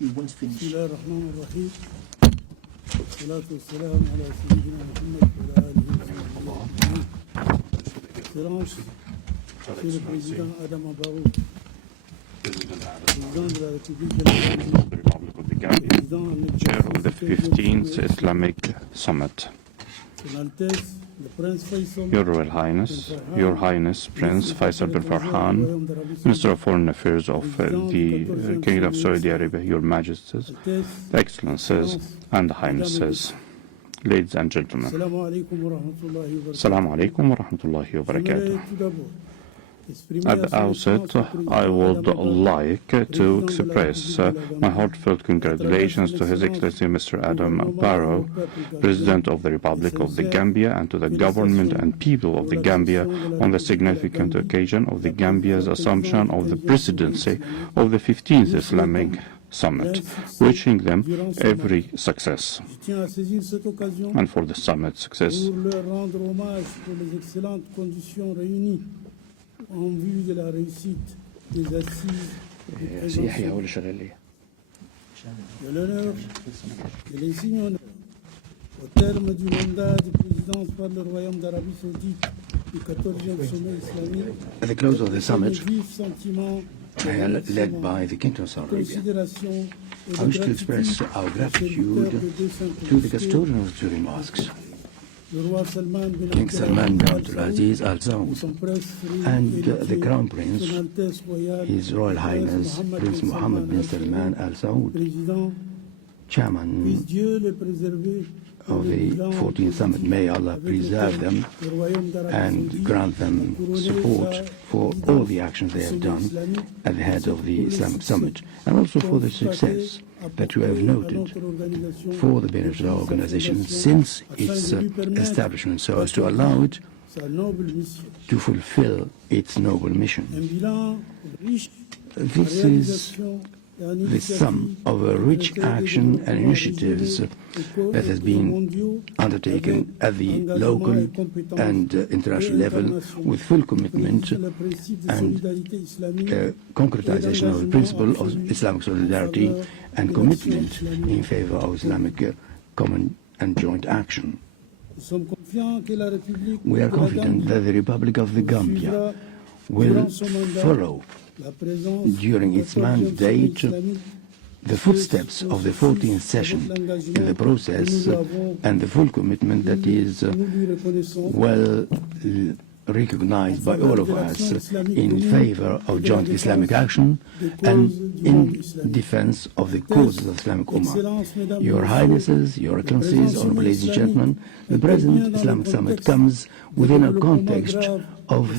he won't finish. Chair of the 15th Islamic Summit. Your Royal Highness, Your Highness Prince Faisal bin Farhan, Minister of Foreign Affairs of the Kingdom of Saudi Arabia, Your Majesties, Excellencies, and Highnesses, ladies and gentlemen. Assalamu alaikum wa rahmatullahi wa barakatuh. At the outset, I would like to express my heartfelt congratulations to His Excellency Mr. Adam Barrow, President of the Republic of the Gambia, and to the government and people of the Gambia on the significant occasion of the Gambia's assumption of the presidency of the 15th Islamic Summit, wishing them every success. And for the summit's success, en vue de la réussite des assises de l'honneur de l'insigne honneur au terme du mandat de présidence par le Royaume d'Arabie Saoudite du 14e sommet islamique. At the close of the summit, led by the Kingdom of Saudi Arabia, I wish to express our gratitude to the custodian of the two mosques, King Salman bin Abdulaziz Al Saud, and the Crown Prince, His Royal Highness Prince Mohammed bin Salman Al Saud, Chairman of the 14th Summit. May Allah preserve them and grant them support for all the actions they have done at the head of the Islamic Summit, and also for the success that you have noted for the benefit of our organization since its establishment, so as to allow it to fulfill its noble mission. This is the sum of a rich action and initiatives that has been undertaken at the local and international level with full commitment and concretization of the principle of Islamic solidarity and commitment in favor of Islamic common and joint action. We are confident that the Republic of the Gambia will follow during its mandate the footsteps of the 14th session in the process and the full commitment that is well recognized by all of us in favor of joint Islamic action and in defense of the causes of Islamic Ummah. Your Highnesses, Your Excellencies, honorable ladies and gentlemen, the present Islamic Summit comes within a context of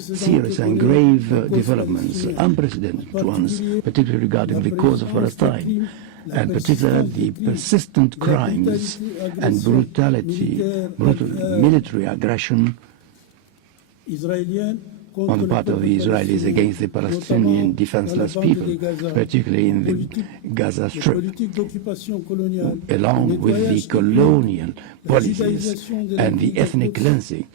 serious and grave developments, unprecedented ones, particularly regarding the cause of Palestine, and particularly the persistent crimes and brutal military aggression on the part of the Israelis against the Palestinian defenseless people, particularly in the Gaza Strip, along with the colonial policies and the ethnic cleansing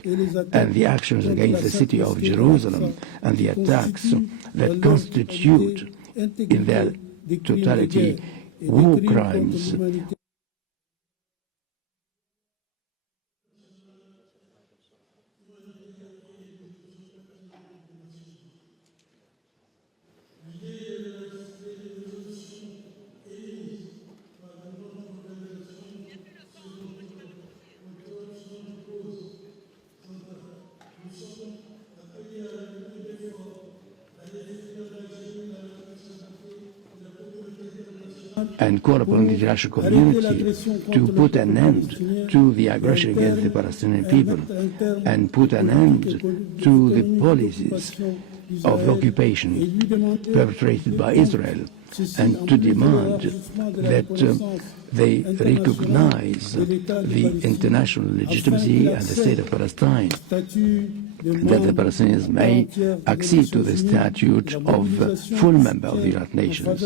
and the actions against the city of Jerusalem and the attacks that constitute in their totality war crimes. And call upon the international community to put an end to the aggression against the Palestinian people and put an end to the policies of occupation perpetrated by Israel, and to demand that they recognize the international legitimacy and the state of Palestine that the Palestinians may accede to the statute of full member of the United Nations.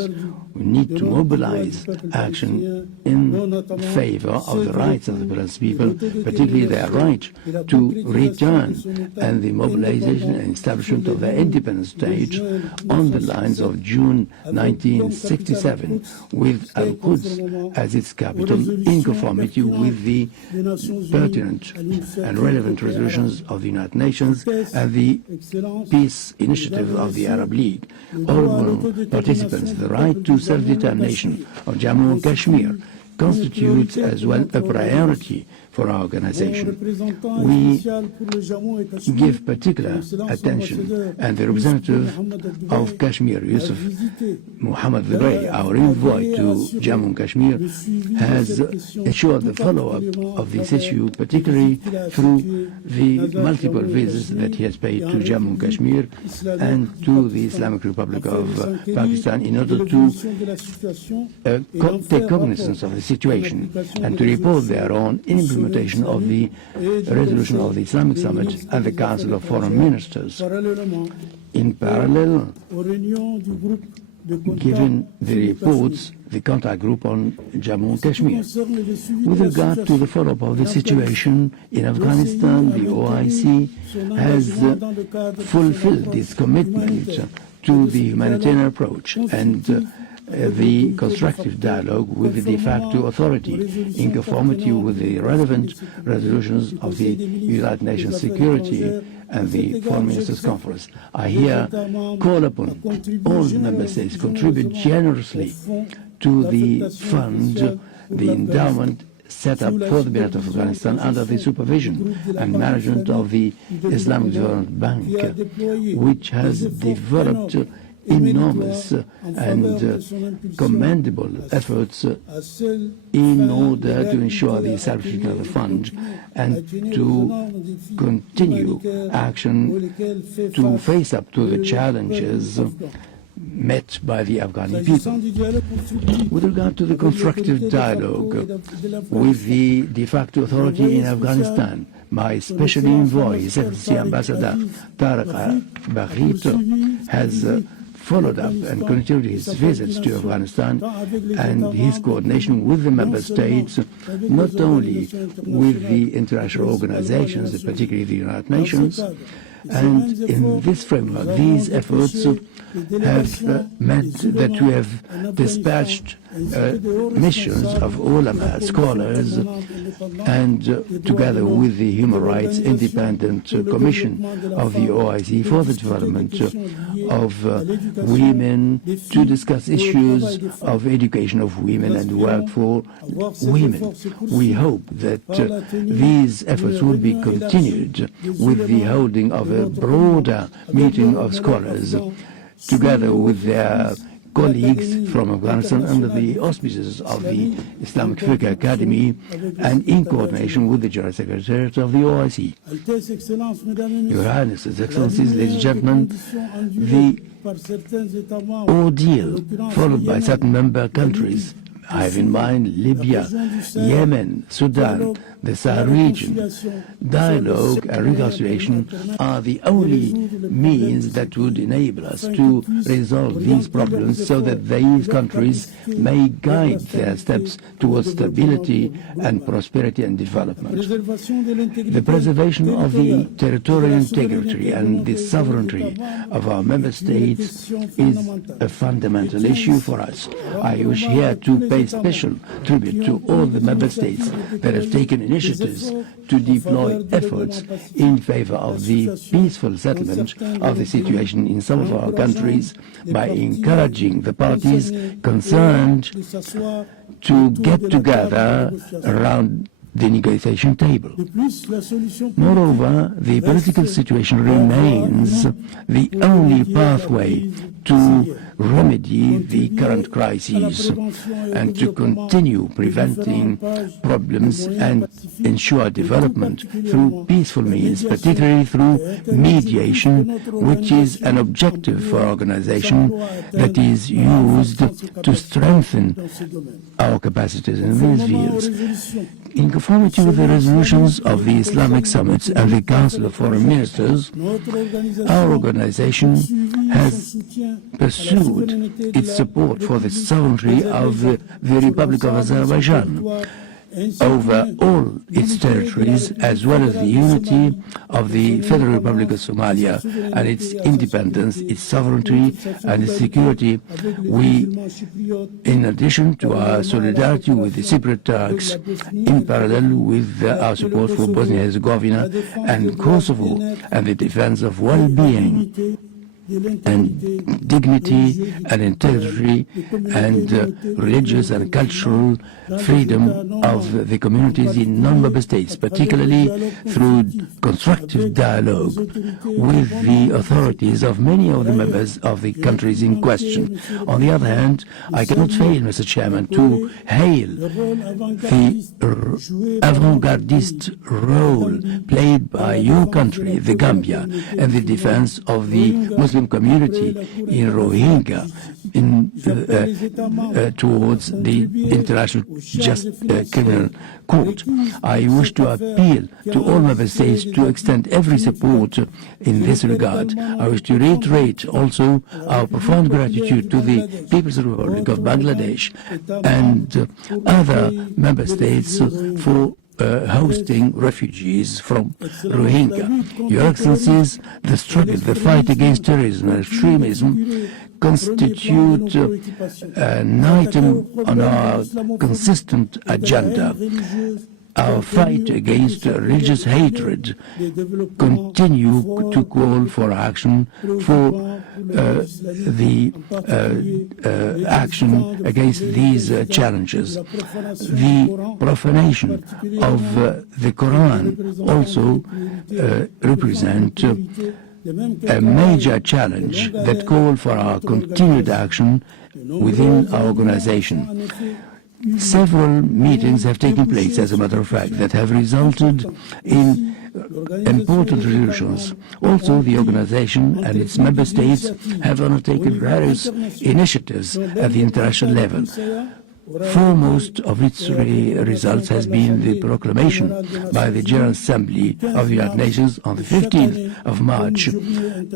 We need to mobilize action in favor of the rights of the Palestinian people, particularly their right to return, and the mobilization and establishment of their independent state on the lines of June 1967, with Al-Quds as its capital, in conformity with the pertinent and relevant resolutions of the United Nations and the peace initiative of the Arab League. All participants, the right to self-determination of Jammu and Kashmir constitutes as well a priority for our organization. We give particular attention, and the representative of Kashmir, Yusuf Muhammad the Grey, our envoy to Jammu and Kashmir, has assured the follow-up of this issue, particularly through the multiple visits that he has paid to Jammu and Kashmir and to the Islamic Republic of Pakistan in order to take cognizance of the situation and to report their own implementation of the resolution of the Islamic Summit and the Council of Foreign Ministers. In parallel, given the reports, the contact group on Jammu and Kashmir. With regard to the follow-up of the situation in Afghanistan, the OIC has fulfilled its commitment to the humanitarian approach and the constructive dialogue with the de facto authority in conformity with the relevant resolutions of the United Nations Security and the Foreign Ministers Conference. I here call upon all member states to contribute generously to the fund, the endowment set up for the benefit of Afghanistan under the supervision and management of the Islamic Development Bank, which has developed enormous and commendable efforts in order to ensure the establishment of the fund and to continue action to face up to the challenges met by the Afghani people. With regard to the constructive dialogue with the de facto authority in Afghanistan, my special envoy, His Excellency Ambassador Tariq Baghit, has followed up and continued his visits to Afghanistan and his coordination with the member states, not only with the international organizations, particularly the United Nations. And in this framework, these efforts have meant that we have dispatched missions of ulama, scholars, and together with the Human Rights Independent Commission of the OIC for the development of women to discuss issues of education of women and work for women. We hope that these efforts will be continued with the holding of a broader meeting of scholars together with their colleagues from Afghanistan under the auspices of the Islamic Fiqh Academy and in coordination with the General Secretariat of the OIC. Your Highnesses, Excellencies, ladies and gentlemen, the ordeal followed by certain member countries, I have in mind Libya, Yemen, Sudan, the Sahel region. Dialogue and reconciliation are the only means that would enable us to resolve these problems so that these countries may guide their steps towards stability and prosperity and development. The preservation of the territorial integrity and the sovereignty of our member states is a fundamental issue for us. I wish here to pay special tribute to all the member states that have taken initiatives to deploy efforts in favor of the peaceful settlement of the situation in some of our countries by encouraging the parties concerned to get together around the negotiation table. Moreover, the political situation remains the only pathway to remedy the current crises and to continue preventing problems and ensure development through peaceful means, particularly through mediation, which is an objective for our organization that is used to strengthen our capacities in these fields. In conformity with the resolutions of the Islamic Summit and the Council of Foreign Ministers, our organization has pursued its support for the sovereignty of the Republic of Azerbaijan over all its territories, as well as the unity of the Federal Republic of Somalia and its independence, its sovereignty and its security. We, in addition to our solidarity with the Cypriot Turks, in parallel with our support for Bosnia-Herzegovina and Kosovo and the defense of well-being and dignity and integrity and religious and cultural freedom of the communities in non-member states, particularly through constructive dialogue with the authorities of many of the members of the countries in question. On the other hand, I cannot fail, Mr. Chairman, to hail the avant-gardist role played by your country, the Gambia, in the defense of the Muslim community in Rohingya towards the International Criminal Court. I wish to appeal to all member states to extend every support in this regard. I wish to reiterate also our profound gratitude to the People's Republic of Bangladesh and other member states for hosting refugees from Rohingya. Your Excellencies, the struggle, the fight against terrorism and extremism constitute an item on our consistent agenda. Our fight against religious hatred continue to call for action for the action against these challenges. The profanation of the Quran also represent a major challenge that call for our continued action within our organization. Several meetings have taken place, as a matter of fact, that have resulted in important resolutions. Also, the organization and its member states have undertaken various initiatives at the international level. Foremost of its results has been the proclamation by the General Assembly of the United Nations on the 15th of March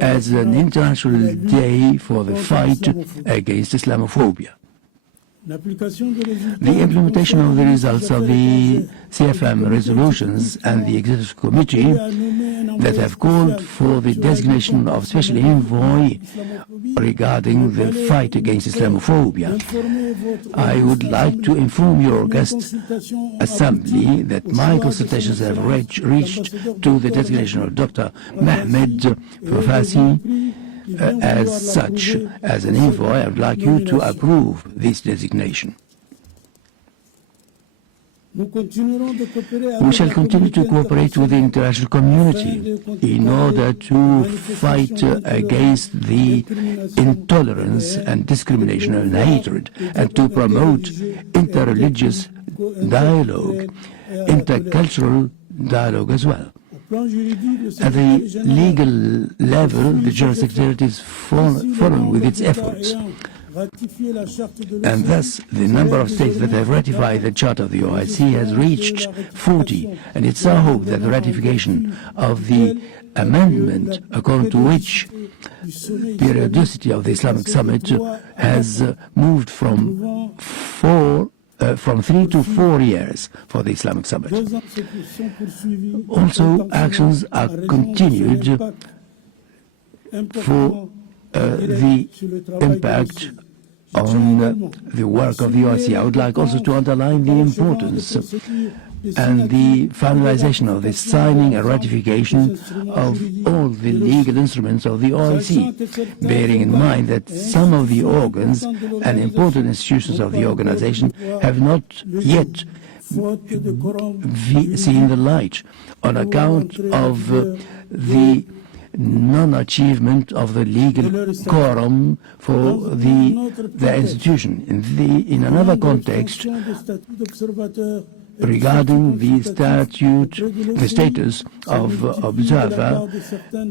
as an International Day for the fight against Islamophobia. The implementation of the results of the CFM resolutions and the Executive Committee that have called for the designation of Special Envoy regarding the fight against Islamophobia. I would like to inform your august Assembly that my consultations have reached to the designation of Dr. Mehmed Profasi as such, as an envoy. I would like you to approve this designation. We shall continue to cooperate with the international community in order to fight against the intolerance and discrimination and hatred, and to promote interreligious dialogue, intercultural dialogue as well. At the legal level, the General Secretariat is following with its efforts. And thus, the number of states that have ratified the Charter of the OIC has reached 40. And it's our hope that the ratification of the amendment, according to which periodicity of the Islamic Summit has moved from 3 to 4 years for the Islamic Summit. Also, actions are continued for the impact on the work of the OIC. I would like also to underline the importance and the finalization of the signing and ratification of all the legal instruments of the OIC, bearing in mind that some of the organs and important institutions of the organization have not yet seen the light on account of the non-achievement of the legal quorum for the institution. In another context, regarding the status of observer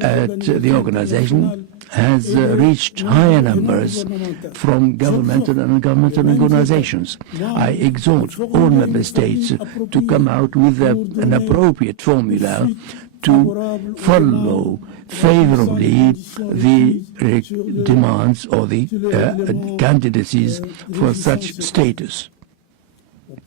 at the organization has reached higher numbers from governmental and non-governmental organizations. I exhort all member states to come out with an appropriate formula to follow favorably the demands or the candidacies for such status.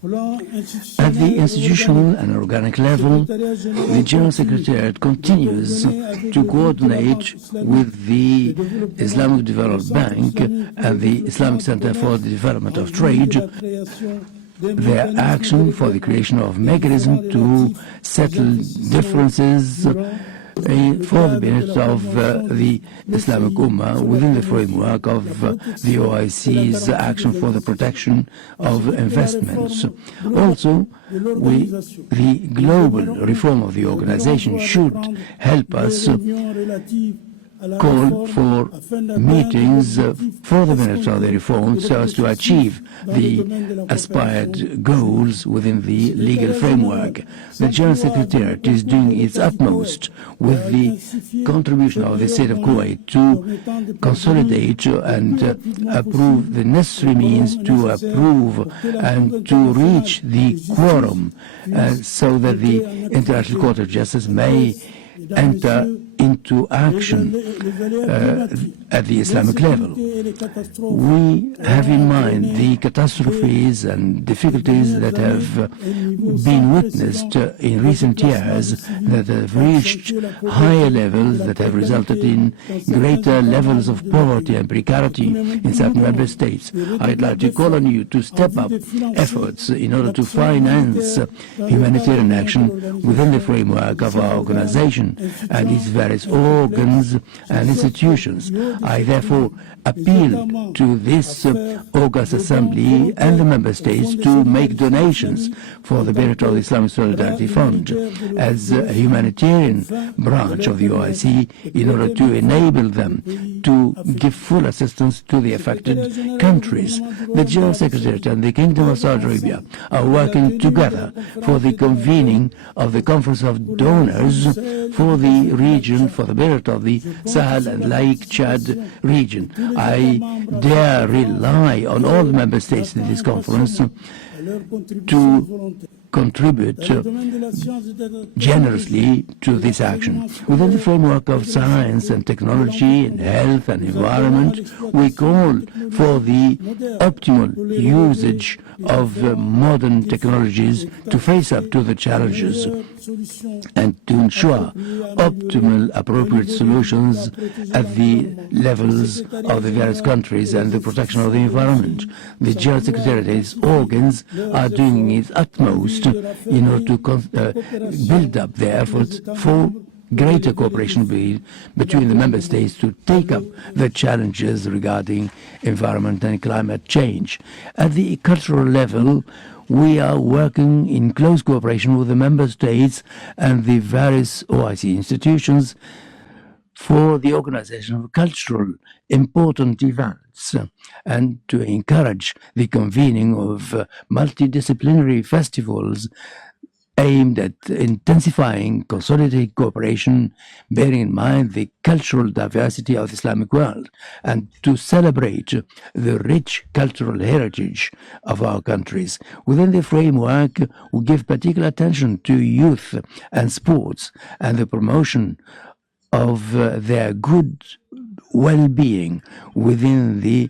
At the institutional and organic level, the General Secretariat continues to coordinate with the Islamic Development Bank and the Islamic Center for the Development of Trade their action for the creation of mechanism to settle differences for the benefit of the Islamic Ummah within the framework of the OIC's action for the protection of investments. Also, the global reform of the organization should help us call for meetings for the benefit of the reform so as to achieve the aspired goals within the legal framework. The General Secretariat is doing its utmost with the contribution of the State of Kuwait to consolidate and approve the necessary means to approve and to reach the quorum so that the International Court of Justice may enter into action at the Islamic level. We have in mind the catastrophes and difficulties that have been witnessed in recent years that have reached higher levels that have resulted in greater levels of poverty and precarity in certain member states. I'd like to call on you to step up efforts in order to finance humanitarian action within the framework of our organization and its various organs and institutions. I therefore appeal to this August Assembly and the Member States to make donations for the benefit of the Islamic Solidarity Fund as a humanitarian branch of the OIC in order to enable them to give full assistance to the affected countries. The General Secretariat and the Kingdom of Saudi Arabia are working together for the convening of the Conference of Donors for the region, for the benefit of the Sahel and Lake Chad region. I dare rely on all the member states in this conference to contribute generously to this action. Within the framework of science and technology and health and environment, we call for the optimal usage of modern technologies to face up to the challenges and to ensure optimal appropriate solutions at the levels of the various countries and the protection of the environment. The General Secretariat's organs are doing its utmost in order to build up their efforts for greater cooperation between the member states to take up the challenges regarding environment and climate change. At the cultural level, we are working in close cooperation with the member states and the various OIC institutions for the organization of cultural important events and to encourage the convening of multidisciplinary festivals aimed at intensifying consolidated cooperation, bearing in mind the cultural diversity of the Islamic world, and to celebrate the rich cultural heritage of our countries. Within the framework, we give particular attention to youth and sports and the promotion of their good well-being within the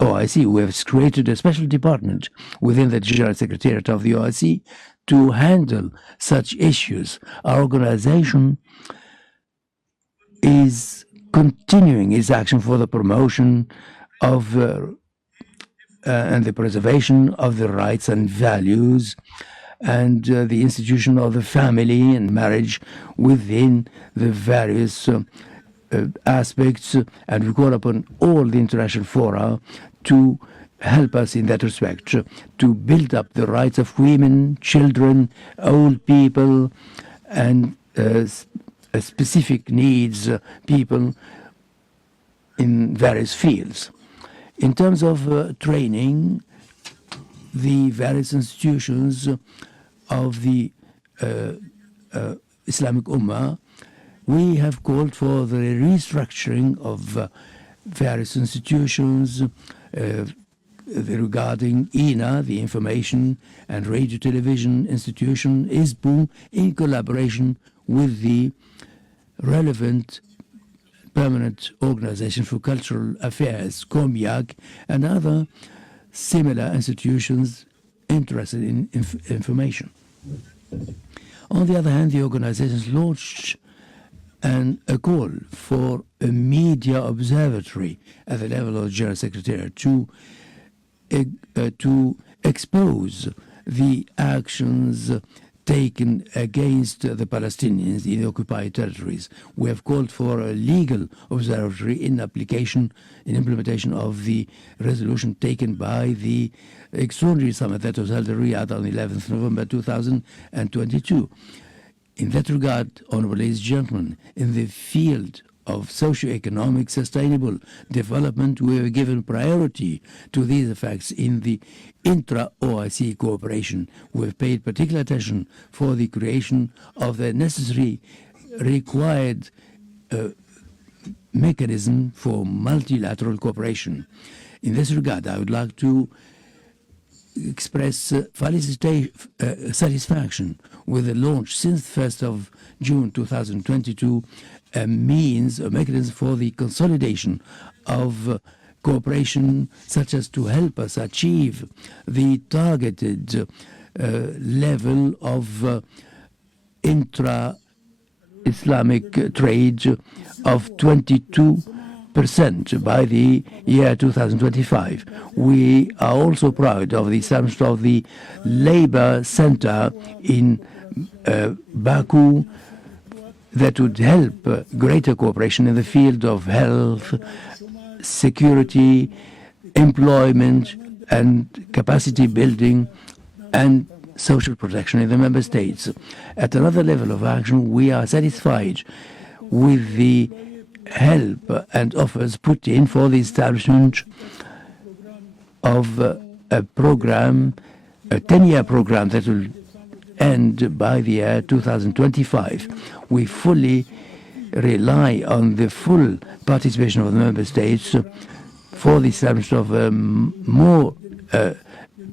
OIC. We have created a special department within the General Secretariat of the OIC to handle such issues. Our organization is continuing its action for the promotion of and the preservation of the rights and values and the institution of the family and marriage within the various aspects, and we call upon all the international fora to help us in that respect, to build up the rights of women, children, old people, and specific needs people in various fields. In terms of training, the various institutions of the Islamic Ummah, we have called for the restructuring of various institutions regarding INA, the Information and Radio Television Institution, ISBU, in collaboration with the relevant Permanent Organization for Cultural Affairs, COMIAC, and other similar institutions interested in information. On the other hand, the organizations launched a call for a media observatory at the level of the General Secretariat to expose the actions taken against the Palestinians in the occupied territories. We have called for a legal observatory in implementation of the resolution taken by the Extraordinary Summit that was held in Riyadh on 11th November 2022. In that regard, honorable ladies and gentlemen, in the field of socio-economic sustainable development, we have given priority to these effects in the intra-OIC cooperation. We have paid particular attention for the creation of the necessary required mechanism for multilateral cooperation. In this regard, I would like to express satisfaction with the launch since 1st of June 2022 a mechanism for the consolidation of cooperation such as to help us achieve the targeted level of intra-Islamic trade of 22% by the year 2025. We are also proud of the establishment of the Labor Center in Baku that would help greater cooperation in the field of health, security, employment, and capacity building and social protection in the member states. At another level of action, we are satisfied with the help and offers put in for the establishment of a program, a 10-year program that will end by the year 2025. We fully rely on the full participation of the member states for the establishment of more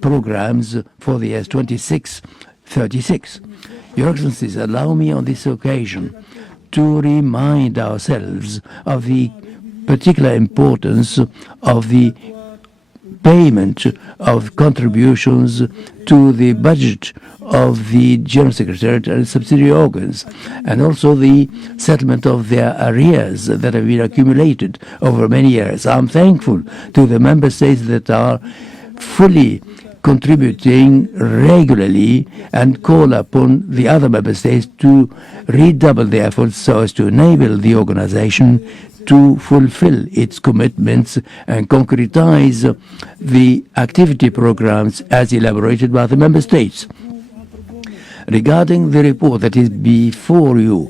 programs for the years 26-36. Your Excellencies, allow me on this occasion to remind ourselves of the particular importance of the payment of contributions to the budget of the General Secretariat and subsidiary organs, and also the settlement of their arrears that have been accumulated over many years. I'm thankful to the member states that are fully contributing regularly and call upon the other member states to redouble their efforts so as to enable the organization to fulfill its commitments and concretize the activity programs as elaborated by the member states. Regarding the report that is before you,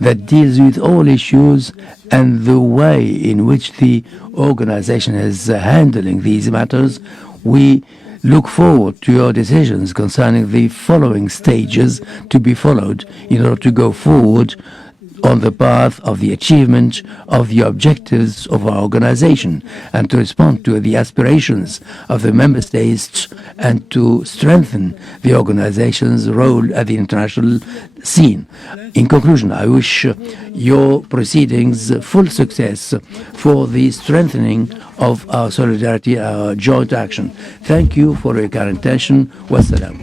that deals with all issues and the way in which the organization is handling these matters, we look forward to your decisions concerning the following stages to be followed in order to go forward on the path of the achievement of the objectives of our organization and to respond to the aspirations of the member states and to strengthen the organization's role at the international scene. In conclusion, I wish your proceedings full success for the strengthening of our solidarity, our joint action. Thank you for your kind attention. Wassalam.